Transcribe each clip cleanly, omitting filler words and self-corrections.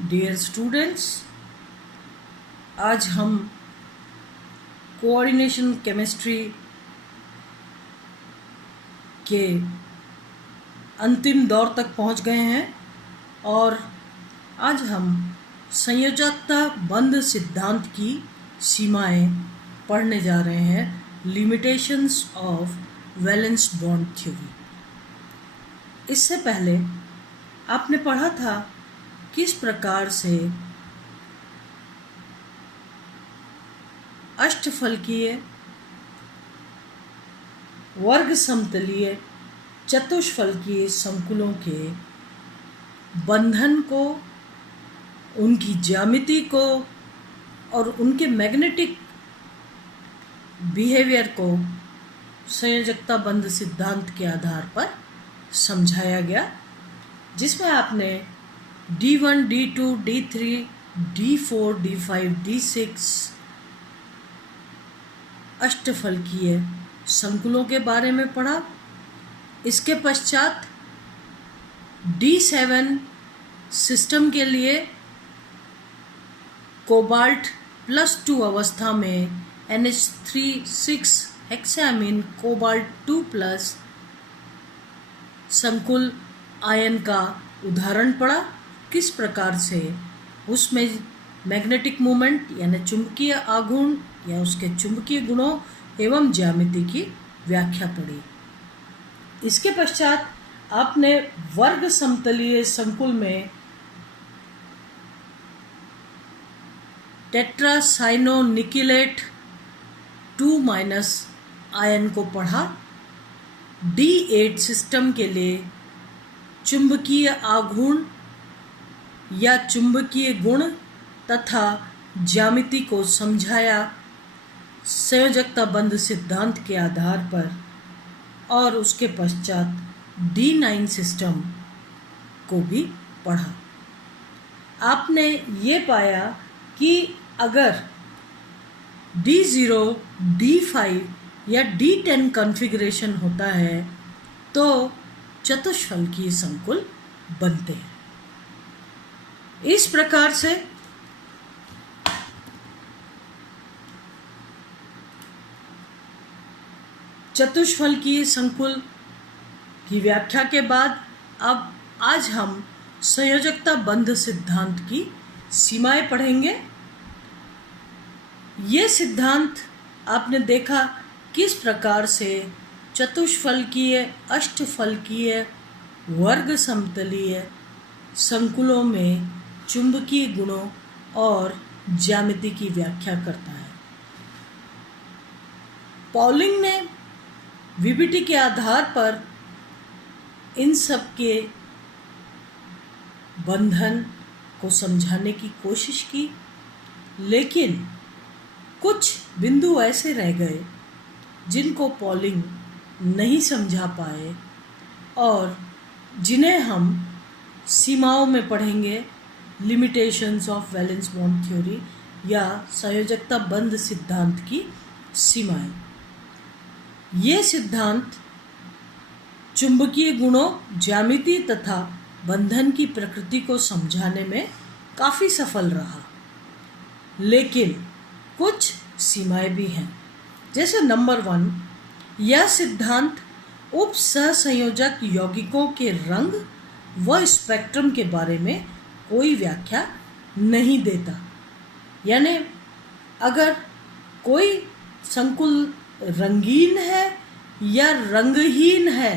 Dear students, आज हम coordination chemistry के अंतिम दौर तक पहुंच गए हैं और आज हम संयोजकता बंध सिद्धांत की सीमाएं पढ़ने जा रहे हैं। Limitations of valence bond theory. इससे पहले आपने पढ़ा था किस प्रकार से अष्टफलकीय, वर्ग समतलीय, चतुष्फलकीय संकुलों के बंधन को, उनकी ज्यामिति को और उनके मैग्नेटिक बिहेवियर को संयोजकता बंध सिद्धांत के आधार पर समझाया गया, जिसमें आपने D1, D2, D3, D4, D5, D6 अष्टफलकीय संकुलों के बारे में पढ़ा। इसके पश्चात D7 सिस्टम के लिए कोबाल्ट +2 अवस्था में NH3 हेक्सामीन कोबाल्ट 2+ संकुल आयन का उदाहरण पढ़ा। किस प्रकार से उसमें मैग्नेटिक मोमेंट यानी चुंबकीय आघूर्ण या उसके चुंबकीय गुणों एवं ज्यामिति की व्याख्या पढ़ी। इसके पश्चात आपने वर्ग समतलीय संकुल में टेट्रासाइनोनिकेलेट 2- आयन को पढ़ा। D8 सिस्टम के लिए चुंबकीय आघूर्ण या चुंबकीय गुण तथा ज्यामिति को समझाया संयोजकता बंध सिद्धांत के आधार पर, और उसके पश्चात D9 सिस्टम को भी पढ़ा। आपने ये पाया कि अगर D0, D5 या D10 कॉन्फ़िगरेशन होता है तो चतुष्फलकीय संकुल बनते हैं। इस प्रकार से चतुष्फलकीय संकुल की व्याख्या के बाद अब आज हम संयोजकता बंध सिद्धांत की सीमाएं पढ़ेंगे। ये सिद्धांत आपने देखा किस प्रकार से चतुष्फलकीय, अष्टफलकीय, वर्ग समतलीय संकुलों में चुंबकीय गुणों और ज्यामिति की व्याख्या करता है। पॉलिंग ने वीबीटी के आधार पर इन सब के बंधन को समझाने की कोशिश की, लेकिन कुछ बिंदु ऐसे रह गए जिनको पॉलिंग नहीं समझा पाए और जिन्हें हम सीमाओं में पढ़ेंगे। Limitations of valence bond theory या संयोजकता बंध सिद्धांत की सीमाएं। ये सिद्धांत चुंबकीय गुणों, ज्यामिति तथा बंधन की प्रकृति को समझाने में काफ़ी सफल रहा, लेकिन कुछ सीमाएं भी हैं। जैसे नंबर 1, यह सिद्धांत उप सहसंयोजक यौगिकों के रंग व स्पेक्ट्रम के बारे में कोई व्याख्या नहीं देता। यानी अगर कोई संकुल रंगीन है या रंगहीन है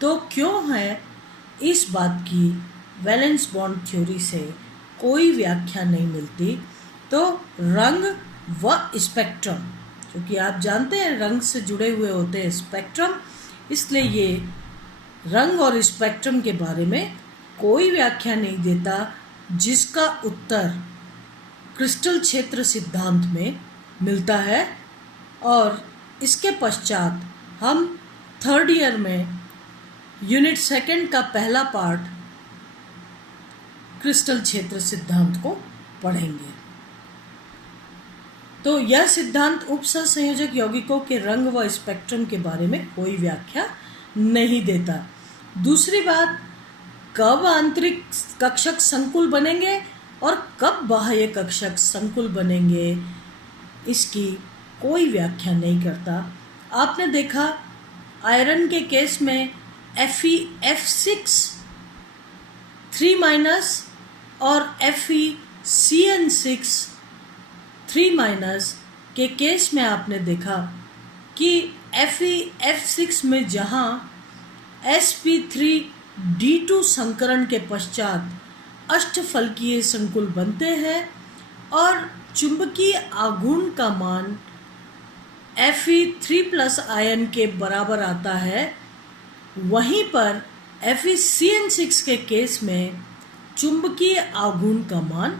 तो क्यों है, इस बात की वैलेंस बॉन्ड थ्योरी से कोई व्याख्या नहीं मिलती। तो रंग व स्पेक्ट्रम, क्योंकि आप जानते हैं रंग से जुड़े हुए होते हैं स्पेक्ट्रम, इसलिए ये रंग और स्पेक्ट्रम के बारे में कोई व्याख्या नहीं देता, जिसका उत्तर क्रिस्टल क्षेत्र सिद्धांत में मिलता है। और इसके पश्चात हम 3rd ईयर में यूनिट 2 का पहला पार्ट क्रिस्टल क्षेत्र सिद्धांत को पढ़ेंगे। तो यह सिद्धांत उप सहसंयोजक यौगिकों के रंग व स्पेक्ट्रम के बारे में कोई व्याख्या नहीं देता। दूसरी बात, कब आंतरिक कक्षक संकुल बनेंगे और कब बाह्य कक्षक संकुल बनेंगे इसकी कोई व्याख्या नहीं करता। आपने देखा आयरन के केस में FeF6 3- और FeCN6 3- के केस में आपने देखा कि FeF6 में जहाँ sp3d2 संकरण के पश्चात अष्टफलकीय संकुल बनते हैं और चुंबकीय आघूर्ण का मान Fe3+ आयन के बराबर आता है, वहीं पर FeCN6 के केस में चुंबकीय आघूर्ण का मान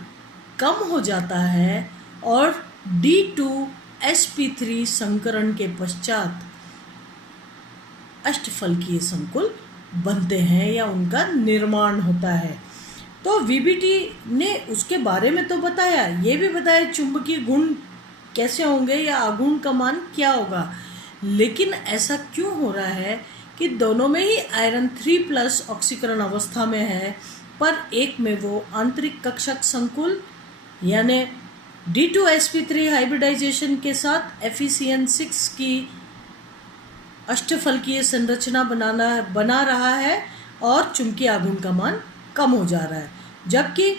कम हो जाता है और D2sp3 संकरण के पश्चात अष्टफलकीय संकुल बनते हैं या उनका निर्माण होता है। तो वीबीटी ने उसके बारे में तो बताया, ये भी बताया चुंबकीय गुण कैसे होंगे या आघूर्ण का मान क्या होगा, लेकिन ऐसा क्यों हो रहा है कि दोनों में ही आयरन 3+ ऑक्सीकरण अवस्था में है, पर एक में वो आंतरिक कक्षक संकुल यानी D2sp3 हाइब्रिडाइजेशन के साथ FeCN6 की अष्टफलकीय संरचना बना रहा है और चुंबकीय आघूर्ण का मान कम हो जा रहा है, जबकि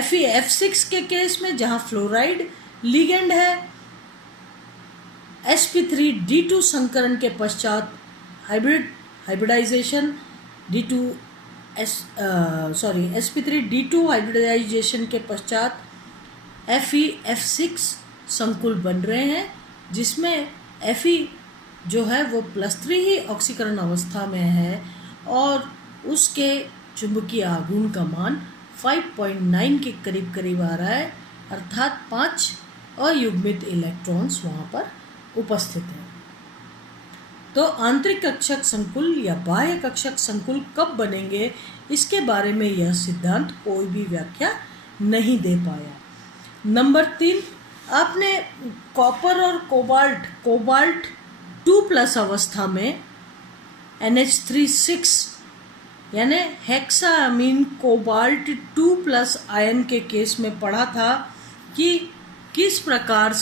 FeF6 के केस में जहां फ्लोराइड लिगेंड है, sp3d2 संकरण के पश्चात हाइब्रिडाइजेशन sp3d2 हाइब्रिडाइजेशन के पश्चात FeF6 संकुल बन रहे हैं, जिसमें Fe जो है वो +3 ही ऑक्सीकरण अवस्था में है और उसके चुंबकीय आघूर्ण का मान 5.9 के करीब आ रहा है, अर्थात 5 अयुग्मित इलेक्ट्रॉन्स वहाँ पर उपस्थित हैं। तो आंतरिक कक्षक संकुल या बाह्य कक्षक संकुल कब बनेंगे, इसके बारे में यह सिद्धांत कोई भी व्याख्या नहीं दे पाया। नंबर 3, आपने कॉपर और कोबाल्ट 2+ अवस्था में NH3 यानी हेक्साअमीन कोबाल्ट 2+ आयन के केस में पढ़ा था कि किस प्रकार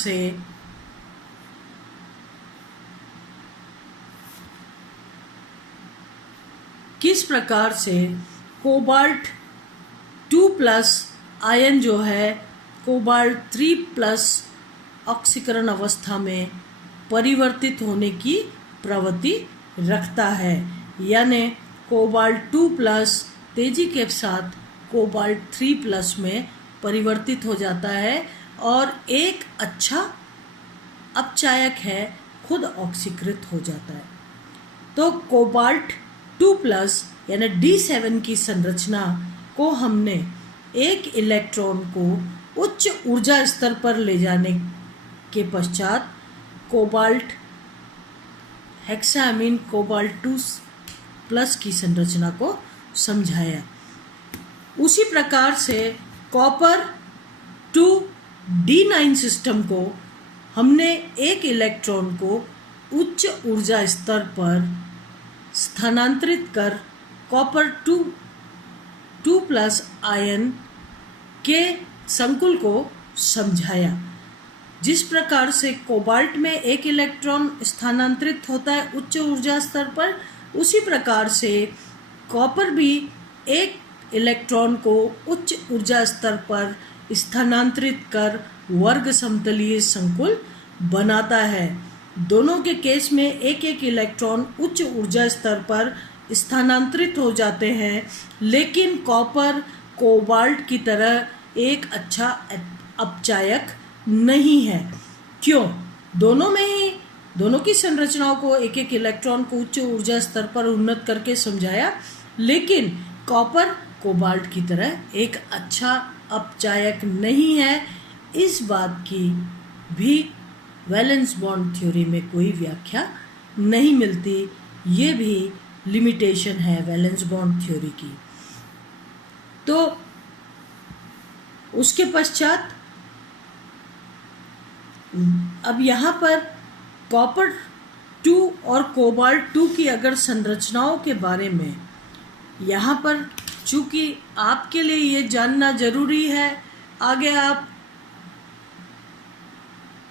से कोबाल्ट 2+ आयन जो है कोबाल्ट 3+ ऑक्सीकरण अवस्था में परिवर्तित होने की प्रवृत्ति रखता है, यानी कोबाल्ट 2+ तेजी के साथ कोबाल्ट 3+ में परिवर्तित हो जाता है और एक अच्छा अपचायक है, खुद ऑक्सीकृत हो जाता है। तो कोबाल्ट 2+ यानी D7 की संरचना को हमने एक इलेक्ट्रॉन को उच्च ऊर्जा स्तर पर ले जाने के पश्चात कोबाल्ट हेक्साअमीन कोबाल्ट 2+ की संरचना को समझाया। उसी प्रकार से कॉपर 2D9 सिस्टम को हमने एक इलेक्ट्रॉन को उच्च ऊर्जा स्तर पर स्थानांतरित कर कॉपर 2+ आयन के संकुल को समझाया। जिस प्रकार से कोबाल्ट में एक इलेक्ट्रॉन स्थानांतरित होता है उच्च ऊर्जा स्तर पर, उसी प्रकार से कॉपर भी एक इलेक्ट्रॉन को उच्च ऊर्जा स्तर पर स्थानांतरित कर वर्ग समतलीय संकुल बनाता है। दोनों के केस में एक एक इलेक्ट्रॉन उच्च ऊर्जा स्तर पर स्थानांतरित हो जाते हैं, लेकिन कॉपर कोबाल्ट की तरह एक अच्छा अपचायक नहीं है। क्यों? दोनों की संरचनाओं को एक एक इलेक्ट्रॉन को उच्च ऊर्जा स्तर पर उन्नत करके समझाया, लेकिन कॉपर कोबाल्ट की तरह एक अच्छा अपचायक नहीं है। इस बात की भी वैलेंस बॉन्ड थ्योरी में कोई व्याख्या नहीं मिलती। ये भी लिमिटेशन है वैलेंस बॉन्ड थ्योरी की। तो उसके पश्चात अब यहाँ पर कॉपर 2 और कोबाल्ट 2 की अगर संरचनाओं के बारे में यहाँ पर चूँकि आपके लिए ये जानना ज़रूरी है, आगे आप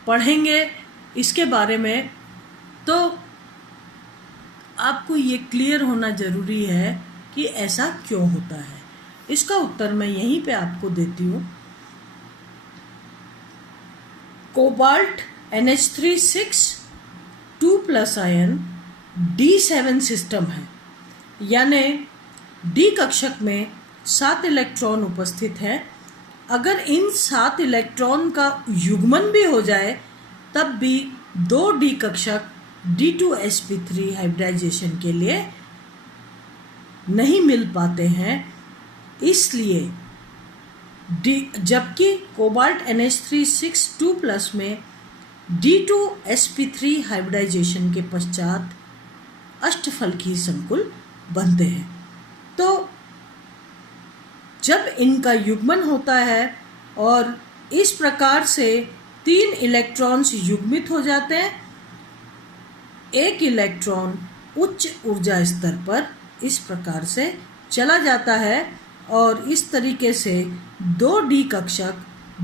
पढ़ेंगे इसके बारे में, तो आपको ये क्लियर होना ज़रूरी है कि ऐसा क्यों होता है। इसका उत्तर मैं यहीं पे आपको देती हूँ। Cobalt NH3 2+ ion D7 system है, यानी D कक्षक में 7 इलेक्ट्रॉन उपस्थित है। अगर इन 7 इलेक्ट्रॉन का युग्मन भी हो जाए तब भी 2 D कक्षक D2sp3 हाइब्रिडाइजेशन के लिए नहीं मिल पाते हैं। इसलिए जबकि कोबाल्ट NH3 2+ में D2sp3 हाइब्रिडाइजेशन के पश्चात अष्टफलकीय संकुल बनते हैं। तो जब इनका युग्मन होता है और इस प्रकार से 3 इलेक्ट्रॉन्स युग्मित हो जाते हैं, एक इलेक्ट्रॉन उच्च ऊर्जा स्तर पर इस प्रकार से चला जाता है और इस तरीके से 2 D कक्षक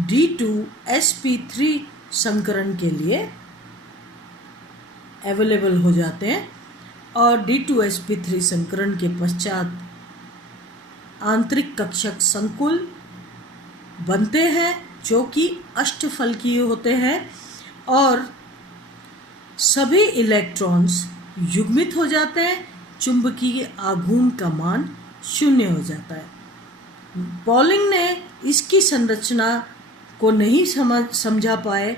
D2sp3 संकरण के लिए अवेलेबल हो जाते हैं और D2sp3 संकरण के पश्चात आंतरिक कक्षक संकुल बनते हैं जो कि अष्टफलकीय होते हैं और सभी इलेक्ट्रॉन्स युग्मित हो जाते हैं। चुंबकीय आघूर्ण का मान 0 हो जाता है। पॉलिंग ने इसकी संरचना को नहीं समझा पाए।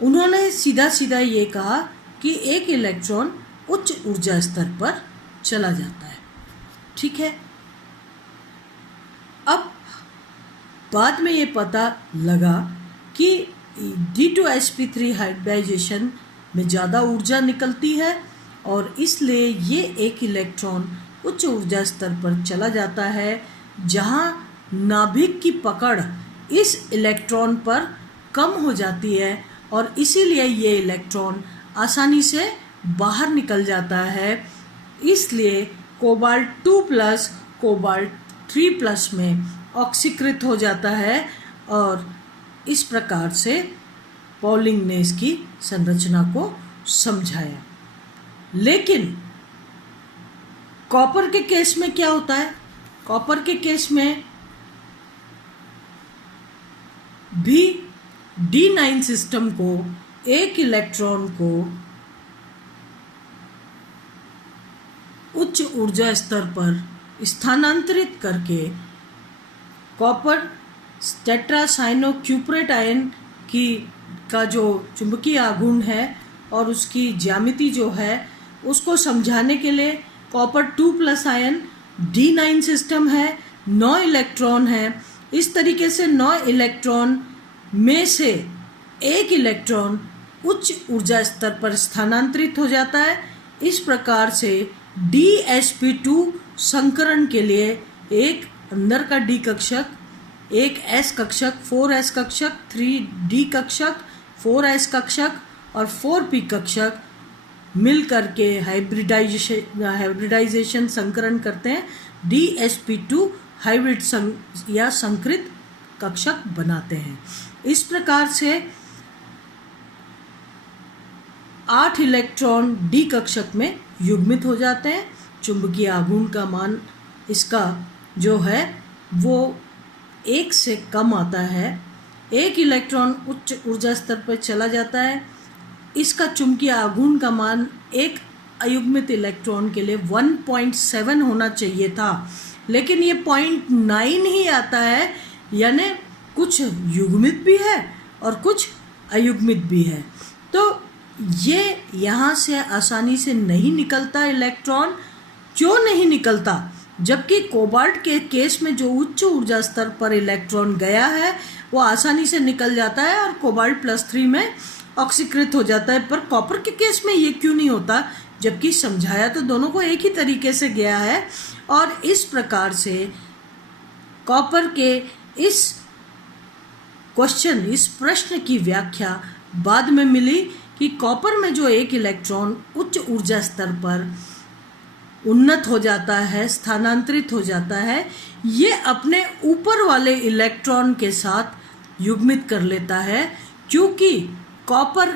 उन्होंने सीधा सीधा ये कहा कि एक इलेक्ट्रॉन उच्च ऊर्जा स्तर पर चला जाता है। ठीक है, अब बाद में ये पता लगा कि D2sp3 हाइब्रिडाइजेशन में ज़्यादा ऊर्जा निकलती है और इसलिए ये एक इलेक्ट्रॉन उच्च ऊर्जा स्तर पर चला जाता है जहाँ नाभिक की पकड़ इस इलेक्ट्रॉन पर कम हो जाती है और इसीलिए ये इलेक्ट्रॉन आसानी से बाहर निकल जाता है। इसलिए कोबाल्ट 2+ कोबाल्ट 3+ में ऑक्सीकृत हो जाता है और इस प्रकार से पॉलिंग ने इसकी संरचना को समझाया। लेकिन कॉपर के केस में क्या होता है? कॉपर के केस में भी D9 सिस्टम को एक इलेक्ट्रॉन को उच्च ऊर्जा स्तर पर स्थानांतरित करके कॉपर टेट्रासाइनोक्यूप्रेट आयन का जो चुंबकीय आघूर्ण है और उसकी ज्यामिति जो है उसको समझाने के लिए कॉपर 2+ आयन D9 सिस्टम है, 9 इलेक्ट्रॉन है। इस तरीके से 9 इलेक्ट्रॉन में से एक इलेक्ट्रॉन उच्च ऊर्जा स्तर पर स्थानांतरित हो जाता है। इस प्रकार से DsP2 संकरण के लिए एक अंदर का D कक्षक, एक S कक्षक, 4s कक्षक, 3D कक्षक, 4s कक्षक और 4p कक्षक मिल करके हाइब्रिडाइजेशन संकरण करते हैं। DsP2 हाइब्रिड या संकृत कक्षक बनाते हैं। इस प्रकार से 8 इलेक्ट्रॉन D कक्षक में युग्मित हो जाते हैं। चुंबकीय आघूर्ण का मान इसका जो है वो 1 से कम आता है। एक इलेक्ट्रॉन उच्च ऊर्जा स्तर पर चला जाता है। इसका चुंबकीय आघूर्ण का मान एक अयुग्मित इलेक्ट्रॉन के लिए 1.7 होना चाहिए था, लेकिन ये 0.9 ही आता है, यानी कुछ युग्मित भी है और कुछ अयुग्मित भी है। तो ये यहाँ से आसानी से नहीं निकलता इलेक्ट्रॉन। क्यों नहीं निकलता? जबकि कोबाल्ट के केस में जो उच्च ऊर्जा स्तर पर इलेक्ट्रॉन गया है वो आसानी से निकल जाता है और कोबाल्ट +3 में ऑक्सीकृत हो जाता है। पर कॉपर के केस में ये क्यों नहीं होता? जबकि समझाया तो दोनों को एक ही तरीके से गया है। और इस प्रकार से कॉपर के इस प्रश्न की व्याख्या बाद में मिली कि कॉपर में जो एक इलेक्ट्रॉन उच्च ऊर्जा स्तर पर उन्नत हो जाता है, स्थानांतरित हो जाता है, ये अपने ऊपर वाले इलेक्ट्रॉन के साथ युग्मित कर लेता है, क्योंकि कॉपर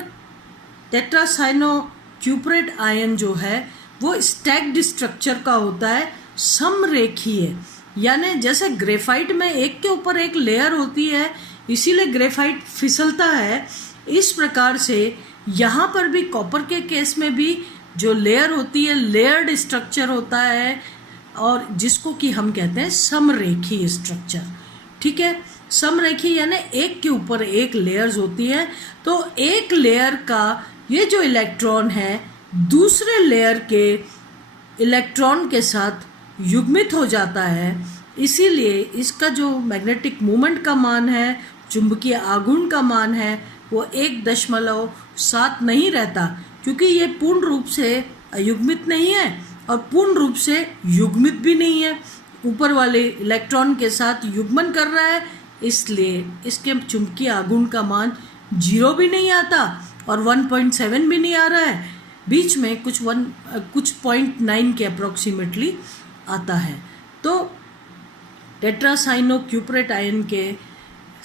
टेट्रासाइनोक्यूप्रेट आयन जो है वो स्टैक्ड स्ट्रक्चर का होता है, समरेखीय, यानी जैसे ग्रेफाइट में एक के ऊपर एक लेयर होती है इसीलिए ग्रेफाइट फिसलता है, इस प्रकार से यहाँ पर भी कॉपर के केस में भी जो लेयर होती है लेयर्ड स्ट्रक्चर होता है, और जिसको कि हम कहते हैं समरेखी स्ट्रक्चर। ठीक है, समरेखी यानी एक के ऊपर एक लेयर्स होती है, तो एक लेयर का ये जो इलेक्ट्रॉन है दूसरे लेयर के इलेक्ट्रॉन के साथ युग्मित हो जाता है, इसीलिए इसका जो मैग्नेटिक मोमेंट का मान है, चुंबकीय आघूर्ण का मान है, वो 1.7 नहीं रहता, क्योंकि ये पूर्ण रूप से अयुग्मित नहीं है और पूर्ण रूप से युग्मित भी नहीं है, ऊपर वाले इलेक्ट्रॉन के साथ युग्मन कर रहा है, इसलिए इसके चुंबकीय आघूर्ण का मान 0 भी नहीं आता और 1.7 भी नहीं आ रहा है, बीच में कुछ 0.9 के अप्रोक्सीमेटली आता है। तो टेट्रासाइनोक्यूप्रेट आयन के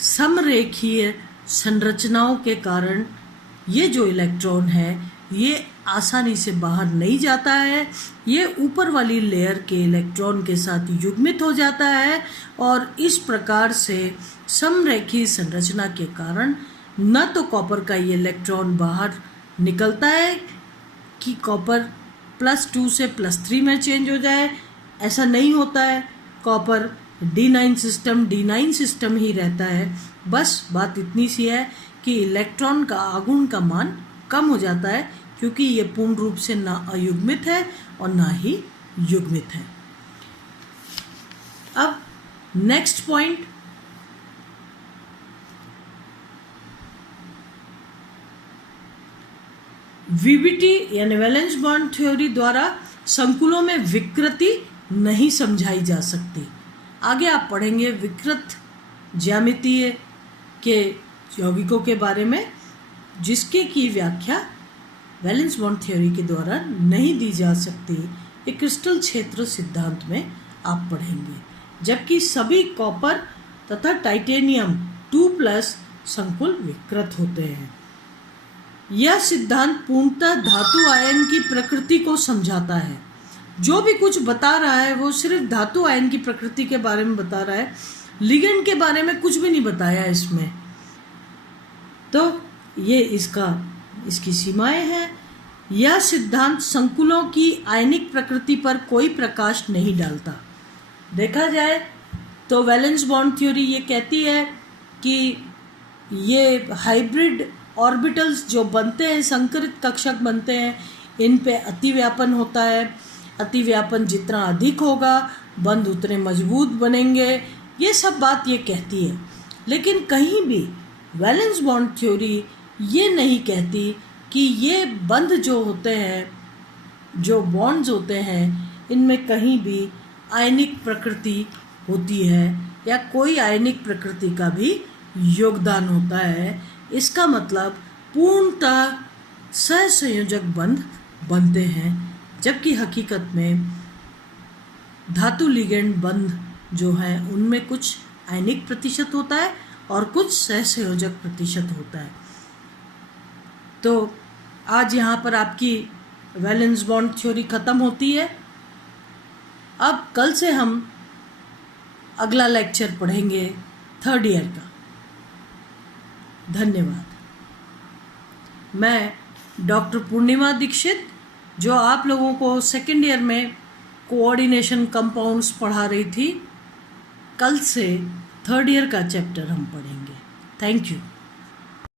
समरेखीय संरचनाओं के कारण ये जो इलेक्ट्रॉन है ये आसानी से बाहर नहीं जाता है, ये ऊपर वाली लेयर के इलेक्ट्रॉन के साथ युग्मित हो जाता है, और इस प्रकार से समरेखीय संरचना के कारण न तो कॉपर का ये इलेक्ट्रॉन बाहर निकलता है कि कॉपर +2 से +3 में चेंज हो जाए, ऐसा नहीं होता है, कॉपर D9 सिस्टम ही रहता है। बस बात इतनी सी है कि इलेक्ट्रॉन का आघूर्ण का मान कम हो जाता है, क्योंकि ये पूर्ण रूप से ना अयुग्मित है और ना ही युग्मित है। अब नेक्स्ट पॉइंट, वीबीटी यानी वैलेंस बॉन्ड थ्योरी द्वारा संकुलों में विकृति नहीं समझाई जा सकती। आगे आप पढ़ेंगे विकृत ज्यामितीय के यौगिकों के बारे में, जिसके की व्याख्या वैलेंस बॉन्ड थ्योरी के द्वारा नहीं दी जा सकती, ये क्रिस्टल क्षेत्र सिद्धांत में आप पढ़ेंगे। जबकि सभी कॉपर तथा टाइटेनियम 2+ संकुल विकृत होते हैं। यह सिद्धांत पूर्णतः धातु आयन की प्रकृति को समझाता है। जो भी कुछ बता रहा है वो सिर्फ धातु आयन की प्रकृति के बारे में बता रहा है, लिगेंड के बारे में कुछ भी नहीं बताया इसमें। तो ये इसकी सीमाएं हैं। यह सिद्धांत संकुलों की आयनिक प्रकृति पर कोई प्रकाश नहीं डालता। देखा जाए तो वैलेंस बॉन्ड थ्योरी ये कहती है कि ये हाइब्रिड ऑर्बिटल्स जो बनते हैं, संकरित कक्षक बनते हैं, इन पे अतिव्यापन होता है। अतिव्यापन जितना अधिक होगा बंध उतने मजबूत बनेंगे, ये सब बात ये कहती है। लेकिन कहीं भी वैलेंस बॉन्ड थ्योरी ये नहीं कहती कि ये बंध जो होते हैं, जो बॉन्ड्स होते हैं, इनमें कहीं भी आयनिक प्रकृति होती है या कोई आयनिक प्रकृति का भी योगदान होता है। इसका मतलब पूर्णतः सहसंयोजक बंध बनते हैं, जबकि हकीकत में धातु लिगेंड बंध जो है उनमें कुछ आयनिक प्रतिशत होता है और कुछ सहसंयोजक प्रतिशत होता है। तो आज यहाँ पर आपकी वैलेंस बॉन्ड थ्योरी ख़त्म होती है। अब कल से हम अगला लेक्चर पढ़ेंगे 3rd ईयर का। धन्यवाद। मैं डॉक्टर पूर्णिमा दीक्षित, जो आप लोगों को 2nd ईयर में कोऑर्डिनेशन कंपाउंड्स पढ़ा रही थी, कल से 3rd ईयर का चैप्टर हम पढ़ेंगे। Thank you.